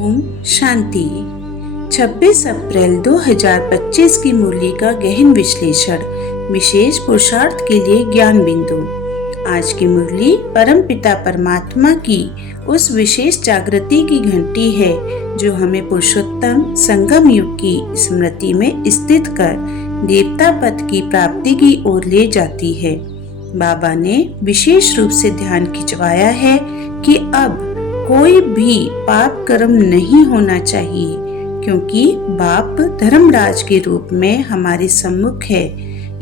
ओम शांति। 26 अप्रैल 2025 की मुरली का गहन विश्लेषण, विशेष पुरुषार्थ के लिए ज्ञान बिंदु। आज की मुरली परम पिता परमात्मा की उस विशेष जागृति की घंटी है जो हमें पुरुषोत्तम संगम युग की स्मृति में स्थित कर देवता पद की प्राप्ति की ओर ले जाती है। बाबा ने विशेष रूप से ध्यान खिंचवाया है कि अब कोई भी पाप कर्म नहीं होना चाहिए, क्योंकि बाप धर्मराज के रूप में हमारे सम्मुख है।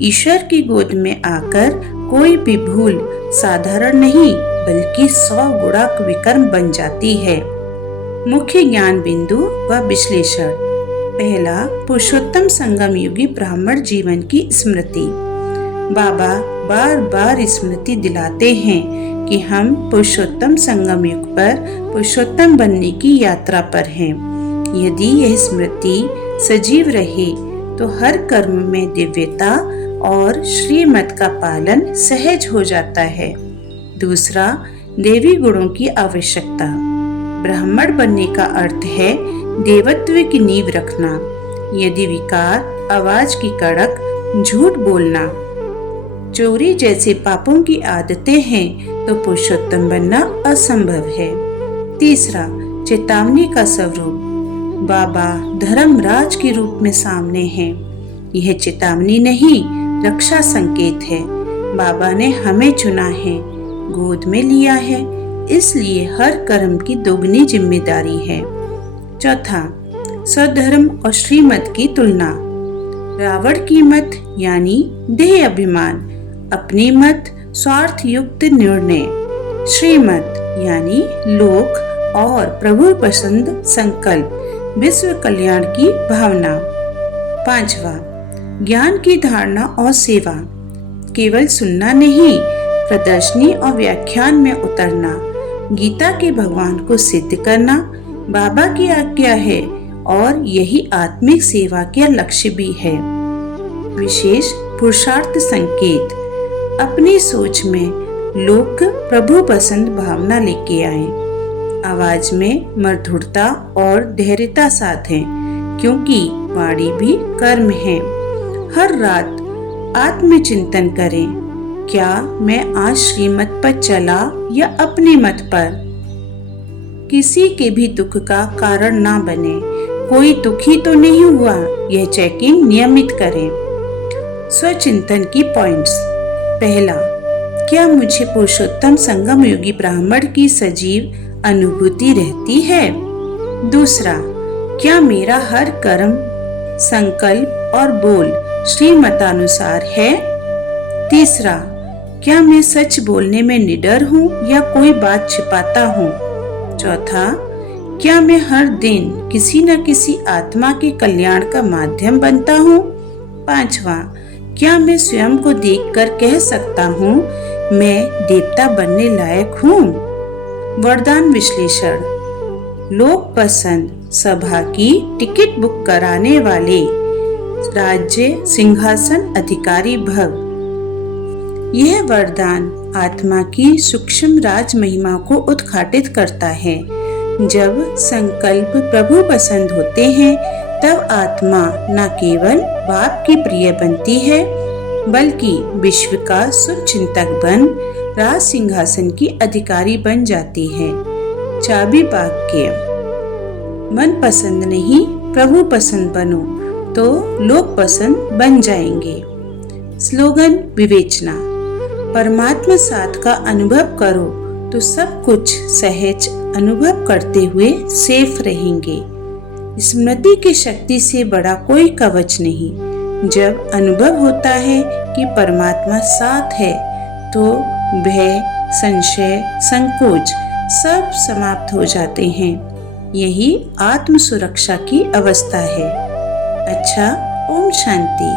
ईश्वर की गोद में आकर कोई भी भूल साधारण नहीं बल्कि 100 गुणा विकर्म बन जाती है। मुख्य ज्ञान बिंदु व विश्लेषण। पहला, पुरुषोत्तम संगम युगी ब्राह्मण जीवन की स्मृति। बाबा बार बार स्मृति दिलाते हैं कि हम पुरुषोत्तम संगम युग पर पुरुषोत्तम बनने की यात्रा पर हैं। यदि यह स्मृति सजीव रहे तो हर कर्म में दिव्यता और श्रीमत का पालन सहज हो जाता है। दूसरा, देवी गुणों की आवश्यकता। ब्राह्मण बनने का अर्थ है देवत्व की नींव रखना। यदि विकार, आवाज की कड़क, झूठ बोलना, चोरी जैसे पापों की आदतें हैं तो पुरुषोत्तम बनना असंभव है। तीसरा, चेतावनी का स्वरूप। बाबा धर्मराज के रूप में सामने हैं। यह चेतावनी नहीं, रक्षा संकेत है। बाबा ने हमें चुना है, गोद में लिया है, इसलिए हर कर्म की दोगुनी जिम्मेदारी है। चौथा, स्वधर्म और श्रीमत की तुलना। रावण की मत यानी देह अभिमान, अपनी मत स्वार्थ युक्त निर्णय, श्रीमत यानी लोक और प्रभु पसंद संकल्प, विश्व कल्याण की भावना। पांचवा, ज्ञान की धारणा और सेवा। केवल सुनना नहीं, प्रदर्शनी और व्याख्यान में उतरना, गीता के भगवान को सिद्ध करना बाबा की आज्ञा है और यही आत्मिक सेवा का लक्ष्य भी है। विशेष पुरुषार्थ संकेत। अपनी सोच में लोक प्रभु पसंद भावना लेके आए। आवाज में मधुरता और धैर्यता साधें, क्योंकि वाणी भी कर्म है। हर रात आत्मचिंतन करें, क्या मैं आज श्रीमत पर चला या अपने मत पर। किसी के भी दुख का कारण ना बने, कोई दुखी तो नहीं हुआ, यह चेकिंग नियमित करें। स्वचिंतन की पॉइंट्स। पहला, क्या मुझे पुरुषोत्तम संगम योगी ब्राह्मण की सजीव अनुभूति रहती है। दूसरा, क्या मेरा हर कर्म, संकल्प और बोल श्रीमतानुसार है। तीसरा, क्या मैं सच बोलने में निडर हूँ या कोई बात छिपाता हूँ। चौथा, क्या मैं हर दिन किसी न किसी आत्मा के कल्याण का माध्यम बनता हूँ। पांचवा, क्या मैं स्वयं को देखकर कह सकता हूँ मैं देवता बनने लायक हूँ। वरदान विश्लेषण। लोक पसंद सभा की टिकट बुक कराने वाले, राज्य सिंहासन अधिकारी भव। यह वरदान आत्मा की सूक्ष्म राज महिमा को उद्घाटित करता है। जब संकल्प प्रभु पसंद होते हैं तब आत्मा न केवल बाप की प्रिय बनती है बल्कि विश्व का शुभचिंतक बन राज सिंहासन की अधिकारी बन जाती है। चाबी वाक्य। मन पसंद नहीं, प्रभु पसंद बनो तो लोक पसंद बन जाएंगे। स्लोगन विवेचना। परमात्मा साथ का अनुभव करो तो सब कुछ सहज अनुभव करते हुए सेफ रहेंगे। स्मृति की शक्ति से बड़ा कोई कवच नहीं। जब अनुभव होता है कि परमात्मा साथ है तो भय, संशय, संकोच सब समाप्त हो जाते हैं। यही आत्म सुरक्षा की अवस्था है। अच्छा, ओम शांति।